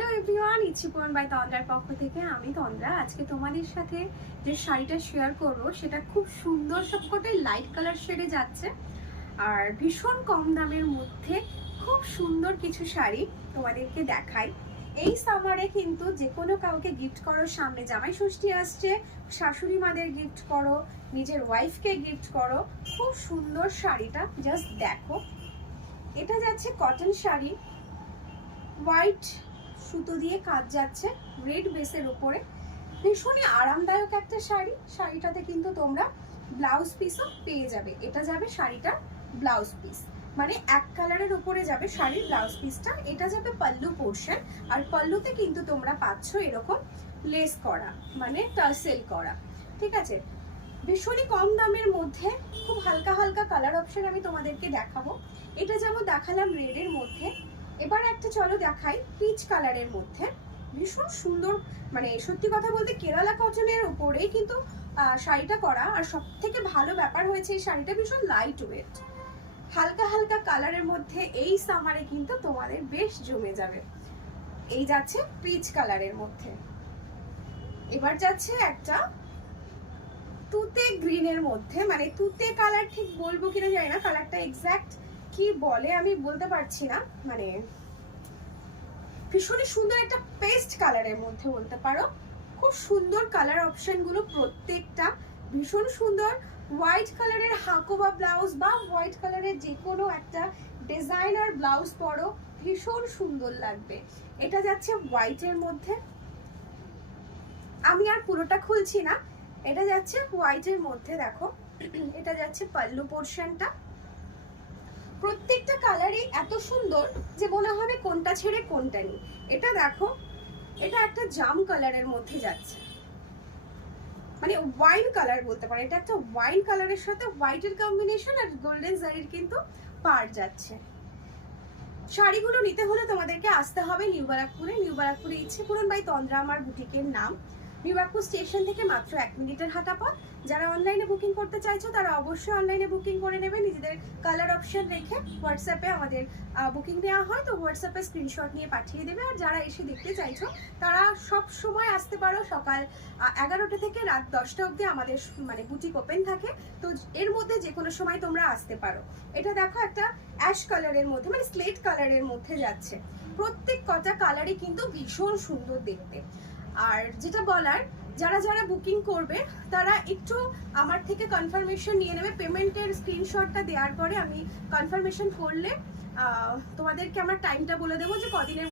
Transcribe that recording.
Hello everyone, ইচ্ছিপূরণ by তন্দ্রার পক্ষ থেকে আমি তন্দ্রা। আজকে তোমাদের সাথে যে শাড়িটা শেয়ার করবো সেটা খুব সুন্দর, সবকটাই লাইট কালার শেডে যাচ্ছে আর ভীষণ কম দামের মধ্যে খুব সুন্দর কিছু শাড়ি তোমাদেরকে দেখাই। এই সামারে কিন্তু যে কোনো কাউকে গিফট করো, সামনে জামাই ষষ্ঠী আসছে, শাশুড়ি মাদের গিফট করো, নিজের ওয়াইফকে গিফট করো। খুব সুন্দর শাড়িটা জাস্ট দেখো। এটা যাচ্ছে কটন শাড়ি, হোয়াইট সুতো দিয়ে কাজ যাচ্ছে রেড বেসের উপরে, ভীষণই আরামদায়ক একটা শাড়ি। শাড়িটাতে কিন্তু তোমরা ব্লাউজ পিসও পেয়ে যাবে। এটা যাবে শাড়িটার ব্লাউজ পিস, মানে এক কালারের উপরে যাবে শাড়ির ব্লাউজ পিসটা। এটা যাবে পাল্লু পোর্শন, আর পাল্লুতে কিন্তু তোমরা পাচ্ছ এরকম লেস করা, মানে টার্সেল করা। ঠিক আছে, ভীষণই কম দামের মধ্যে খুব হালকা হালকা কালার অপশন আমি তোমাদেরকে দেখাবো। এটা যেমন দেখালাম রেডের মধ্যে, এবার একটা চলো দেখাই পিচ কালারের মধ্যে। ভীষণ সুন্দর, মানে সত্যি কথা বলতে কেরালা কটনের উপরেই কিন্তু শাড়িটা করা। আর সব থেকে ভালো ব্যাপার হয়েছে এই শাড়িটা ভীষণ লাইট ওয়েট, হালকা হালকা কালারের মধ্যে এই সামারে কিন্তু তোমাদের বেশ জমে যাবে। এই যাচ্ছে পিচ কালারের মধ্যে, এবার যাচ্ছে একটা তুতে গ্রিনের মধ্যে, মানে তুতে কালার ঠিক বলবো কিনা জানি না, কালারটা এক্স্যাক্ট কি বলে আমি বলতে পারছি না, মানে ভীষণই সুন্দর একটা পেস্ট কালারের মধ্যে বলতে পারো। খুব সুন্দর কালার অপশন গুলো প্রত্যেকটা, ভীষণ সুন্দর। হোয়াইট কালারের হাকোবা ব্লাউজ বা হোয়াইট কালারের যে কোনো একটা ডিজাইনার ব্লাউজ পরো, ভীষণ সুন্দর লাগবে। এটা যাচ্ছে হোয়াইটের মধ্যে, আমি আর পুরোটা খুলছি না। এটা যাচ্ছে হোয়াইটের মধ্যে, দেখো এটা যাচ্ছে পাল্লু পোর্শনটা। প্রত্যেকটা কালারই এত সুন্দর যে মনে হবে কোনটা ছেড়ে কোনটা নেই। এটা দেখো, এটা একটা জাম কালারের মধ্যে যাচ্ছে, মানে ওয়াইন কালার বলতে পারে। এটা একটা ওয়াইন কালারের সাথে হোয়াইটের কম্বিনেশন আর গোল্ডেন জারির কিন্তু পার যাচ্ছে। শাড়িগুলো নিতে হলে তোমাদেরকে আসতে হবে নিউ বারাকপুরে। নিউ বারাকপুরে ইচ্ছেপূরণ বাই তন্দ্রা আমার বুটিকের নাম। নিউ বারাকপুর স্টেশন থেকে মাত্র 1 মিনিটের হাঁটা পথ। যারা অনলাইনে বুকিং করতে চাইছো তারা অবশ্যই অনলাইনে বুকিং করে নেবে, নিজেদের কালার অপশন রেখে। হোয়াটসঅ্যাপে আমাদের বুকিং নেওয়া হয়, তো হোয়াটসঅ্যাপে স্ক্রিনশট নিয়ে পাঠিয়ে দেবে। আর যারা এসে দেখতে চাইছো তারা সব সময় আসতে পারো, সকাল 11টা থেকে রাত 10টা অবধি আমাদের মানে বুটিক ওপেন থাকে, তো এর মধ্যে যে কোনো সময় তোমরা আসতে পারো। এটা দেখো একটা অ্যাশ কালারের মধ্যে, মানে স্লেট কালারের মধ্যে যাচ্ছে। প্রত্যেক কটা কালারই কিন্তু ভীষণ সুন্দর দেখতে। আর যেটা বলার, যারা যারা বুকিং করবে তারা একটু আমার থেকে কনফার্মেশন নিয়ে নেবে। পেমেন্টের স্ক্রিনশটটা দেওয়ার পরে আমি কনফার্মেশন করলে তোমাদেরকে আমার টাইমটা বলে দেবো যে কদিনের